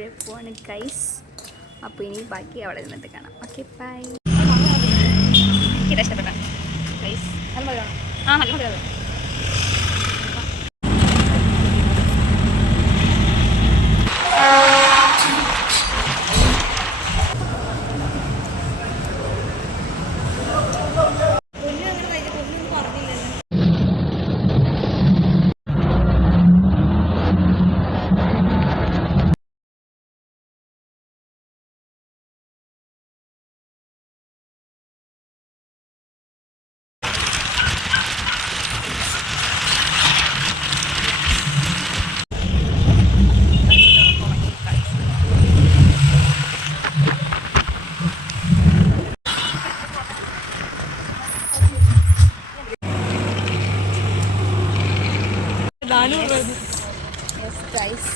ആലപ്പുഴ പോവാണ് ഗൈസ്. അപ്പോൾ ഇനി ബാക്കി അവിടെ നിന്നിട്ട് കാണാം. Okay bye. ഇഷ്ടപ്പെട്ട ഗൈസ് നല്ല നല്ല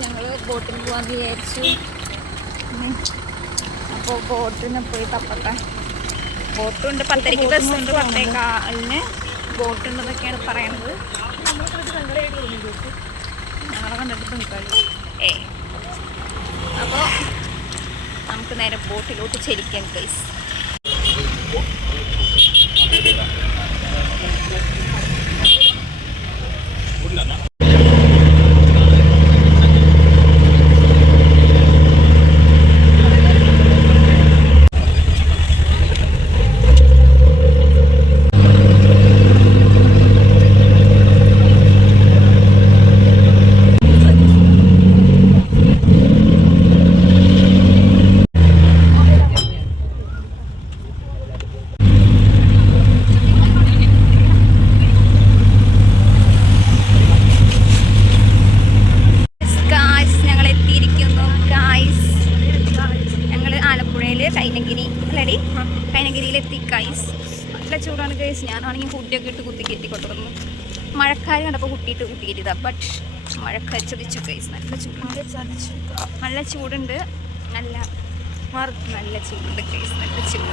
ഞങ്ങൾ ബോട്ടിൽ പോകാൻ വിചാരിച്ചു. അപ്പോൾ ബോട്ടിന് പോയി തപ്പട്ടെ. ബോട്ടുണ്ട് 10:30 ബസ്സുണ്ട്, 10:15 ബോട്ടുണ്ടെന്നൊക്കെയാണ് പറയണത്. ഞങ്ങളെ കണ്ടിട്ട് നിൽക്കാളൂ. അപ്പോൾ നമുക്ക് നേരെ ബോട്ടിലോട്ട് ചെരിക്കാം ഗൈസ്. കൈനഗിരിയിലെത്തി ഗൈസ്. നല്ല ചൂടാണ് ഗൈസ്. ഞാനാണെങ്കിൽ ഫുഡൊക്കെ ഇട്ട് കുത്തിക്കയറ്റി കൊണ്ടുവന്നു. മഴക്കാർ കണ്ടപ്പോൾ കുട്ടിയിട്ട് കുത്തിക്കയറ്റിയതാണ്. ബട്ട് മഴക്കാർ ചതിച്ചു ഗൈസ്. നല്ല ചൂടുണ്ട്, നല്ല ചൂടുണ്ട്, നല്ല ചൂടുണ്ട് ഗൈസ്. നല്ല ചൂട്.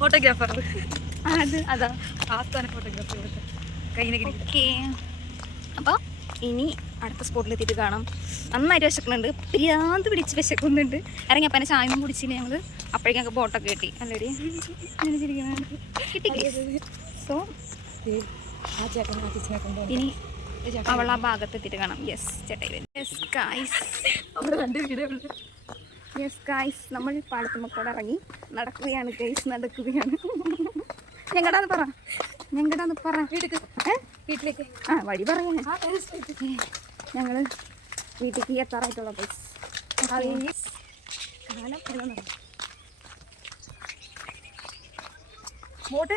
ഫോട്ടോഗ്രാഫർ അതാ ഫോട്ടോഗ്രാഫർ കൈനഗിരി. ഓക്കെ, അപ്പോൾ ഇനി അടുത്ത സ്പോട്ടിലെത്തിയിട്ട് കാണാം. നന്നായിട്ട് വിശക്കുന്നുണ്ട്, പിരാന്ത് പിടിച്ച് വിശക്കുന്നുണ്ട്. ഇറങ്ങിയപ്പോൾ എന്നെ ചായയും കുടിച്ചില്ല ഞങ്ങൾ. അപ്പോഴേക്കും ഞങ്ങൾക്ക് ബോട്ടൊക്കെ കിട്ടി. അല്ലേടി കിട്ടി. സോ ഇനി അവൾ ആ ഭാഗത്ത് എത്തിയിട്ട് കാണാം. യെസ് ചേട്ടായി വരും. യെസ് ഗൈസ് നമ്മൾ പാലത്തുമ്മക്കോടെ ഇറങ്ങി നടക്കുകയാണ് ഗൈസ്. നടക്കുകയാണ്. ഞങ്ങടാന്ന് പറ വീട്ടിലേക്ക്. വഴി പറയാ. ഞങ്ങൾ വീട്ടിലേക്ക് എത്താറായിട്ടുള്ള ഗൈസ്. ബോട്ട്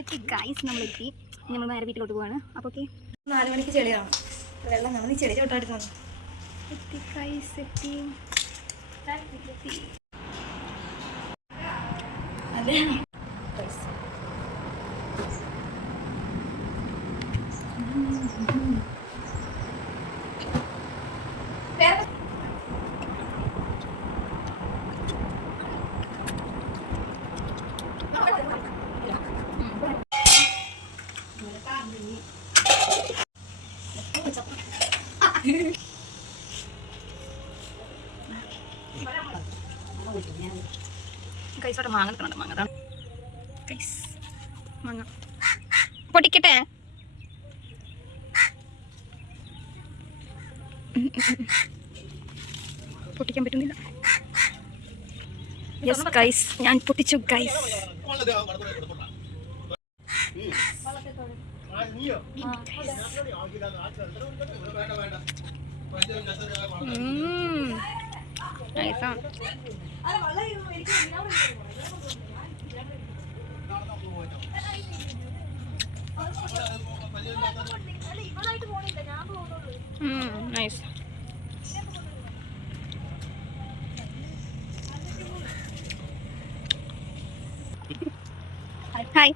എത്തി ഗൈസ്. നമ്മളെത്തി. നമ്മൾ നേരെ വീട്ടിലോട്ട് പോവാണ്. അപ്പോൾ ഓക്കെ 4 മണിക്ക് ചെളിയാണ്. വെള്ളം നമ്മൾ ചെളി ചോട്ടായിട്ട് എത്തി ഗൈസ്. എത്തി അതെ. കൈസോടെ മാങ്ങ എടുക്കണുണ്ട്. മാങ്ങ കൈസ്, മാങ്ങ പൊട്ടിക്കട്ടെ. പൊട്ടിക്കാൻ പറ്റുന്നില്ല. യെസ് ഗൈസ്, ഞാൻ പൊട്ടിച്ചു guys. Nice. Hi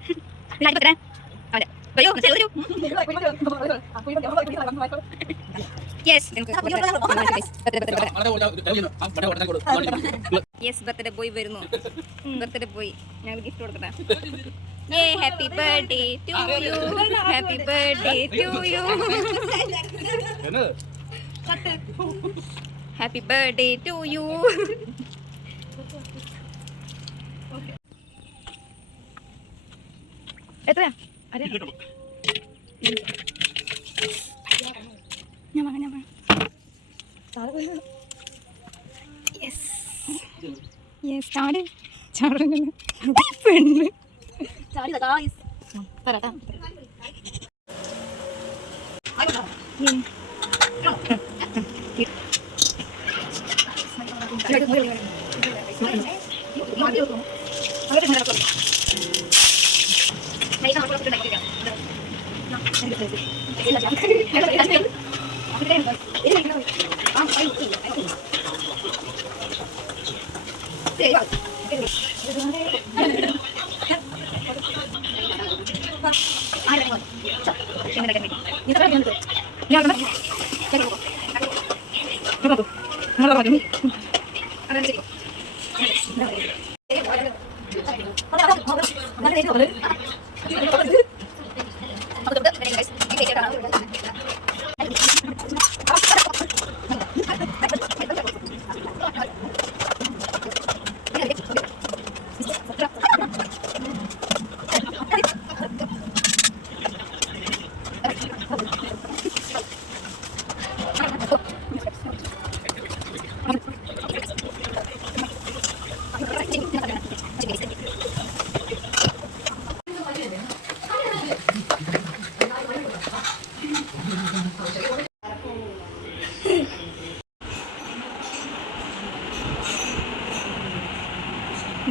yes yes birthday boy വരുന്നു. ബർത്ത്ഡേ ബോയ് ഞങ്ങൾ ഗിഫ്റ്റ് കൊടുക്കട്ടെ. Happy birthday to you, happy birthday to you, happy birthday to you. എത്രയാ? ഞാൻ വാങ്ങാം. ചാടി ചാടുന്നു പെണ്ണ് തരാട്ടാ.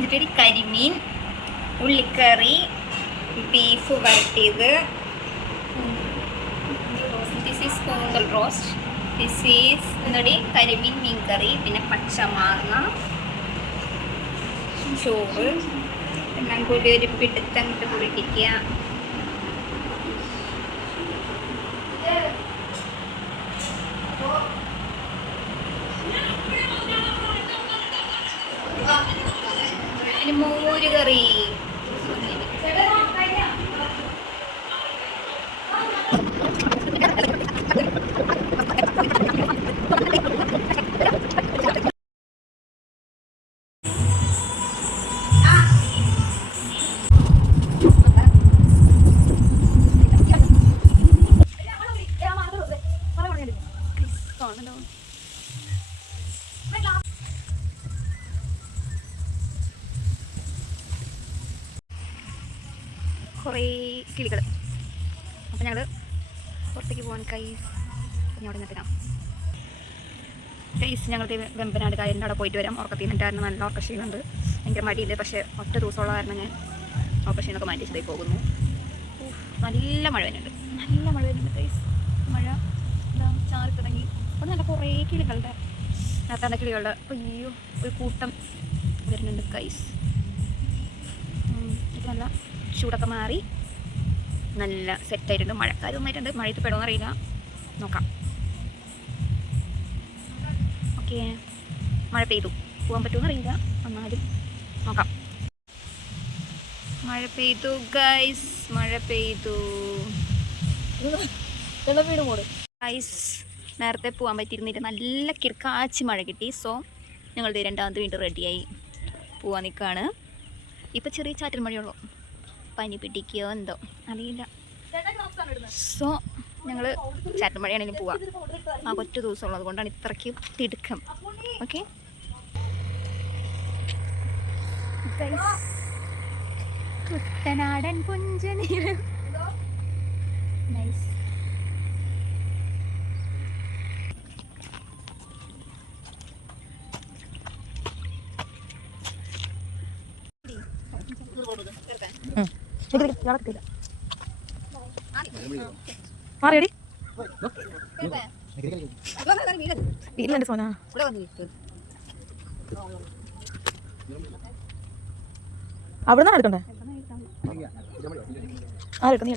ഇതിൽ കരിമീൻ, ഉള്ളിക്കറി, ബീഫ് വരട്ടിയത്, ദിസ് ഈസ് കൂന്തൽ റോസ്റ്റ്, ദിസ് ഈസ് എന്താണ് കരിമീൻ മീൻ കറി, പിന്നെ പച്ചമാങ്ങ, ചോറ് എല്ലാം കൂടി ഒരു പിടുത്തങ്ങോട്ട് പൊളിക്കുക. മോര് കറി, കുറേ കിളികൾ. അപ്പം ഞങ്ങൾ പുറത്തേക്ക് പോകാൻ കൈസ് അവിടെ നിന്നിട്ടാം. കൈസ് ഞങ്ങൾക്ക് വെമ്പനാട് കായലിൻ്റെ അവിടെ പോയിട്ട് വരാം. ഉറക്കത്തിൽ നിന്നിട്ടായിരുന്നു നല്ല ഉറക്കക്ഷീണുണ്ട്, ഭയങ്കര മടിയില്ല. പക്ഷേ ഒറ്റ ദിവസമുള്ള കാരണം ഞാൻ ഉറക്കക്ഷീണൊക്കെ മാറ്റി വെച്ചതായി പോകുന്നു. നല്ല മഴ വരുന്നുണ്ട്, നല്ല മഴ വരുന്നുണ്ട് കൈസ്. മഴ ഇതാ ചാറി തുടങ്ങി. അവിടെ നല്ല കുറേ കിളികളുടെ നേരത്തെ കിളികളുടെ അയ്യോ ഒരു കൂട്ടം വരുന്നുണ്ട് കൈസ്. ഇത് നല്ല ചൂടൊക്കെ മാറി നല്ല സെറ്റായിട്ടുണ്ട്. മഴക്കാലം വന്നിട്ടുണ്ട്, മഴയത്ത് പെടുമെന്ന് അറിയില്ല, നോക്കാം. ഓക്കെ, മഴ പെയ്തു, പോകാൻ പറ്റുമെന്ന് അറിയില്ല, എന്നാലും നോക്കാം. മഴ പെയ്തു ഗൈസ്, മഴ പെയ്തു ഗൈസ്. നേരത്തെ പോകാൻ പറ്റിയിരുന്നില്ല, നല്ല കിടക്കാച്ചി മഴ കിട്ടി. സോ ഞങ്ങളുടെ രണ്ടാമത് വീണ്ടും റെഡിയായി പോവാൻ നിൽക്കുകയാണ്. ഇപ്പം ചെറിയ ചാറ്റൽ മഴയുള്ളൂ, പനി പിടിക്കുകയോ എന്തോ അറിയില്ല. സോ ഞങ്ങൾ ചാറ്റൽ മഴയാണെങ്കിലും പോവാം. ആ ഒറ്റ ദിവസമുള്ളൂ, അതുകൊണ്ടാണ് ഇത്രയ്ക്ക് തിടുക്കം. ഓക്കെ കുട്ടനാടൻ പുഞ്ചനീര് നൈസ്. മാറിയടി വീട്ടിലുണ്ട് സോന. അവിടെ നിന്നാണ് എടുക്കണ്ടേ? ആരെടുക്ക നീ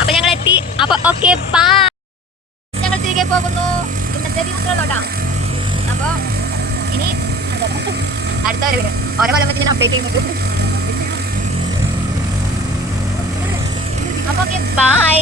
അപ്പൊ ഞങ്ങൾ എത്തി. അപ്പൊ ഓക്കെ ബൈ. ഞങ്ങൾ തിരികെ പോകുന്നു ഇന്നത്തെ വ്യൂസിലോട്ടാ. അപ്പൊ ഇനി അടുത്ത വരവിന് ഓരോ കൊല്ലം വെച്ച് ഞാൻ അപ്ഡേറ്റ് ചെയ്യുന്നുണ്ട്. അപ്പൊ ഓക്കെ ബൈ.